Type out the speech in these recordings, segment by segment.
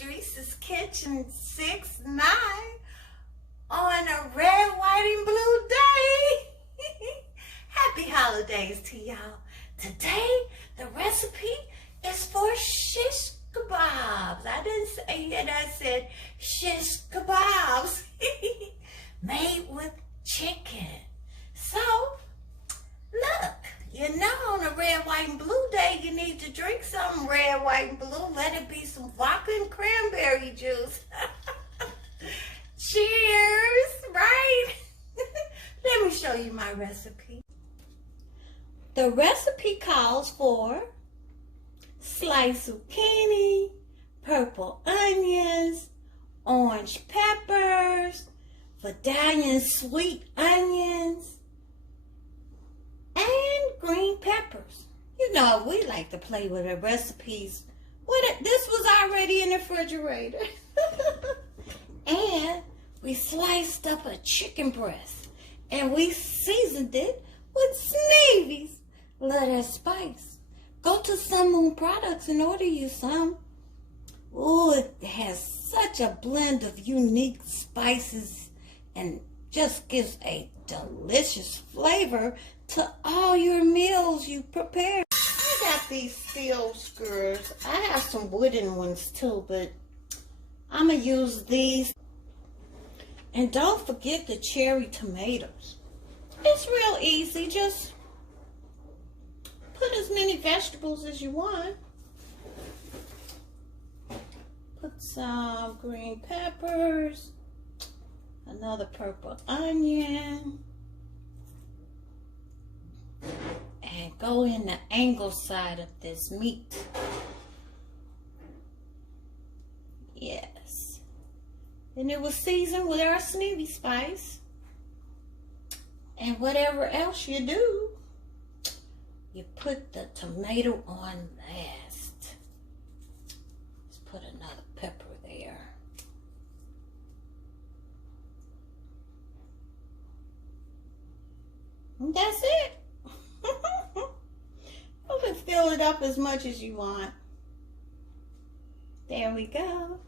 Idris's Kitchen 6-9 on a red, white, and blue day. Happy holidays to y'all. Today, the recipe is for shish kebabs. I didn't say it, I said shish kebabs. Made with chicken. So, look, you know on a red, white, and blue day, you need to drink some red, white, and blue. Let it be some vodka and cranberry juice. Cheers, right? Let me show you my recipe. The recipe calls for sliced zucchini, purple onions, orange peppers, Vidalia sweet onions, and green peppers. You know, we like to play with the recipes. This was already in the refrigerator. And we sliced up a chicken breast and we seasoned it with Sneavy Love That Spice. Go to Sun Moon Products and order you some. Oh, it has such a blend of unique spices and just gives a delicious flavor to all your meals you prepare. I got these steel skewers. I have some wooden ones too, but I'm going to use these. And don't forget the cherry tomatoes. It's real easy. Just put as many vegetables as you want. Put some green peppers, another purple onion, and go in the angle side of this meat. Yes. And it was seasoned with our Sneavy spice. And whatever else you do, you put the tomato on last. Let's put another pepper there. And that's it. You can fill it up as much as you want. There we go.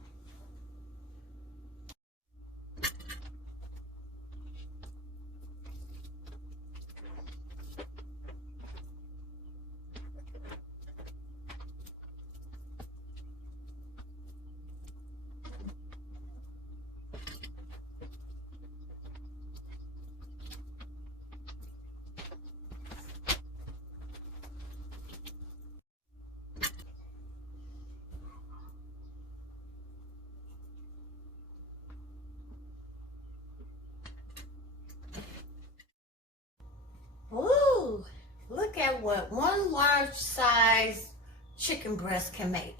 Ooh, look at what one large size chicken breast can make.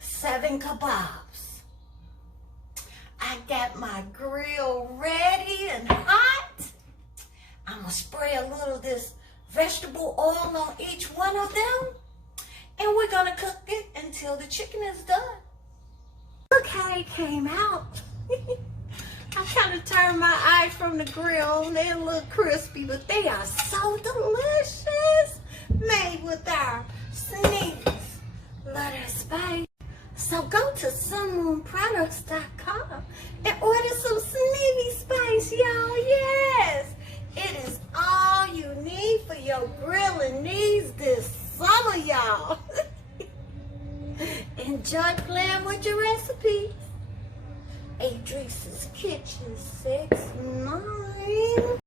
7 kebabs. I got my grill ready and hot. I'm gonna spray a little of this vegetable oil on each one of them. And we're gonna cook it until the chicken is done. Look how they came out. I kind of turned my eyes from the grill. They're a little crispy, but they are so delicious. Made with our Sneavy Love That Spice. So go to sunmoonproducts.com and order some Sneavy Spice, y'all. Yes, it is all you need for your grilling needs this summer, y'all. Enjoy playing with your recipes. Idris's Kitchen 6-9.